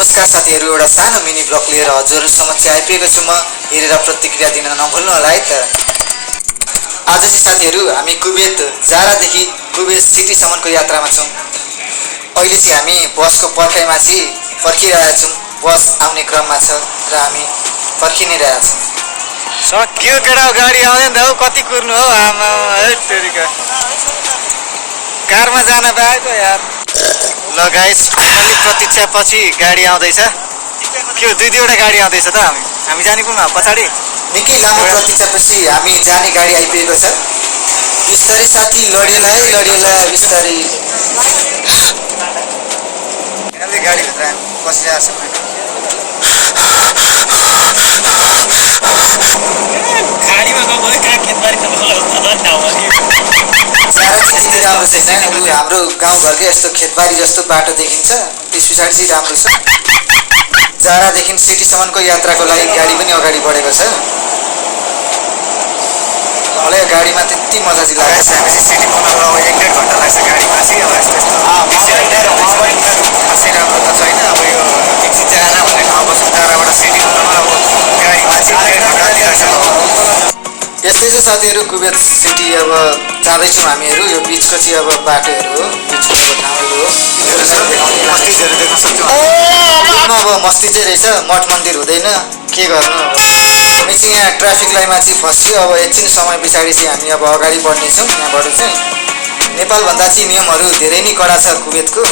नमस्कार साथीहरू, एउटा सानो मिनी ब्लग लिएर हजुरहरू समक्ष आइपुगेको छु। म हेरेर प्रतिक्रिया दिन नभुल्नु होला है त। आज चाहिँ साथीहरू हामी कुवेत जारादेखि कुवेत सिटीसम्मको यात्रामा छौँ। अहिले चाहिँ हामी बसको पर्खाइमा चाहिँ पर्खिरहेका छौँ। बस आउने क्रममा छ र हामी पर्खि नै रहेका छौँ। सक्यो केटा, गाडी आउँदैन त हौ, कति कुर्नु हौ आमा तेरिका। कारमा जान पाएको यार। ल गाइस, अलि प्रतीक्षा पछि गाडी आउँदैछ। के हो, दुईवटा गाडी आउँदैछ त। हामी जाने कुन पछाडि निकै लामो प्रतीक्षापछि हामी जाने गाडी आइपुगेको छ। बिस्तारै साथी, लडिएला है, लडिएला बिस्तारै। गाडीभित्र हामी बसिरहेको छौँ। गाडीमा गयो कहाँ खेतबारी त राम्रो छैन। हाम्रो गाउँघरकै यस्तो खेतबारी जस्तो बाटो देखिन्छ, त्यस पछाडि चाहिँ राम्रो छ। जारादेखि सिटीसम्मको यात्राको लागि गाडी पनि अगाडि बढेको छ। मलाई गाडीमा त्यति मजा चाहिँ लाग्छ। हामी चाहिँ सिटी पुग्नको अब 1-1.5 घन्टा लाग्छ गाडीमा चाहिँ। अब यस्तो खासै राम्रो त छैन। अब यो एकछिन जारा भन्ने ठाउँको छ, जाराबाट सिटी पुग्नमा अब गाडीमा चाहिँ 1.5 घन्टा लाग्छ। यस्तै छ साथीहरू, कुवेत सिटी अब जाँदैछौँ हामीहरू। यो बिचको चाहिँ अब बाटोहरू हो, बिचको अब ठाउँहरू हो। मस्जिदहरू देख्न सक्छौँ। अब मस्जिद चाहिँ रहेछ, मठ मन्दिर हुँदैन, के गर्नु। हामी चाहिँ यहाँ ट्राफिक लाइनमा चाहिँ फस्यो। अब एकछिन समय पछाडि चाहिँ हामी अब अगाडि बढ्नेछौँ। यहाँबाट चाहिँ नेपालभन्दा चाहिँ नियमहरू धेरै नै कडा छ कुवेतको।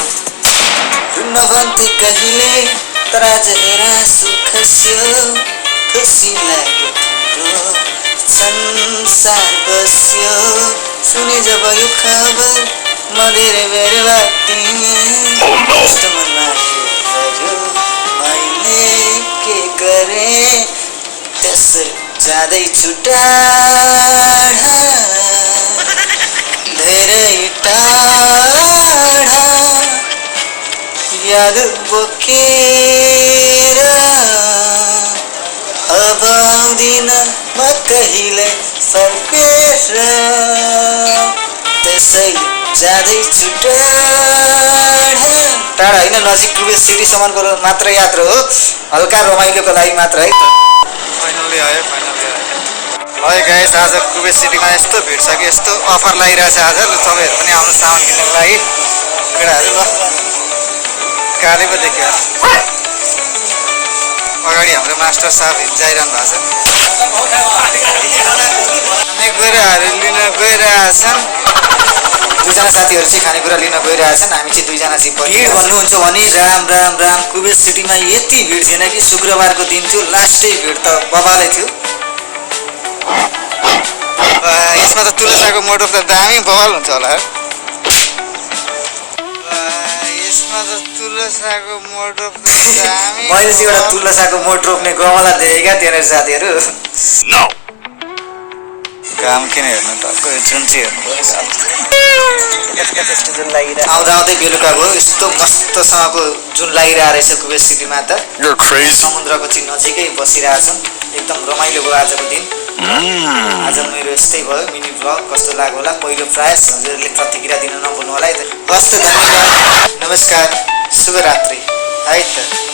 नभन्थे कहिले तर आज हेर सुखस्यो, खुसी लाग्यो तिम्रो संसार बस्यो। सुने जब यो खबर म धेरै बेर मैले के गरेँ त्यसरी जाँदैछु टाढा, धेरै टाढा याद बोकेर। अब आउँदिन म कहिले फर्केर, त्यसैले जाँदैछु टाढा। टाढा होइन, नजिक कुवेत सिटीसम्मको मात्र यात्रा हो, हल्का रमाइलोको लागि मात्र है। फाइनल्ली आयो। है गाइस, आज कुवेत सिटीमा यस्तो भिड छ कि यस्तो अफर लागिरहेछ आज। ल तपाईँहरू पनि आउनु सामान किन्नको लागि। केटाहरू ल काले पो देख्यो। अगाडि हाम्रो मास्टर साहब जाइरहनु भएको छ। खानेकुराहरू लिन गइरहेछन्। दुईजना साथीहरू चाहिँ खानेकुरा लिन गइरहेछन्। हामी चाहिँ दुईजना चाहिँ भिड भन्नुहुन्छ भने राम राम राम। कुवेत सिटीमा यति भिड थिएन कि शुक्रबारको दिन थियो, लास्टै भिड त बबालै थियो। यसमा त तुलसाको मोटो त दामी बवाल हुन्छ होला। यसमा त तुलसाको मोटो दामी। मैले चाहिँ एउटा तुलसाको मोट रोप्ने गमला देखेँ क्या त्यहाँनिर साथीहरू। काम किन हेर्नु टक्क जुन चाहिँ हेर्नु आउँदा आउँदै बेलुका भयो, यस्तो मस्तसँगको जुन लागिरहेको रहेछ कुवेत सिटीमा त। समुद्रको चाहिँ नजिकै बसिरहेको छौँ। एकदम रमाइलो भयो आजको दिन। आज मेरो यस्तै भयो मिनी ब्लग। कस्तो लाग्यो होला पहिलो प्रयास, हजुरहरूले प्रतिक्रिया दिन नभुल्नु होला है त। हस्त, धन्यवाद, नमस्कार, शुभरात्रि है त।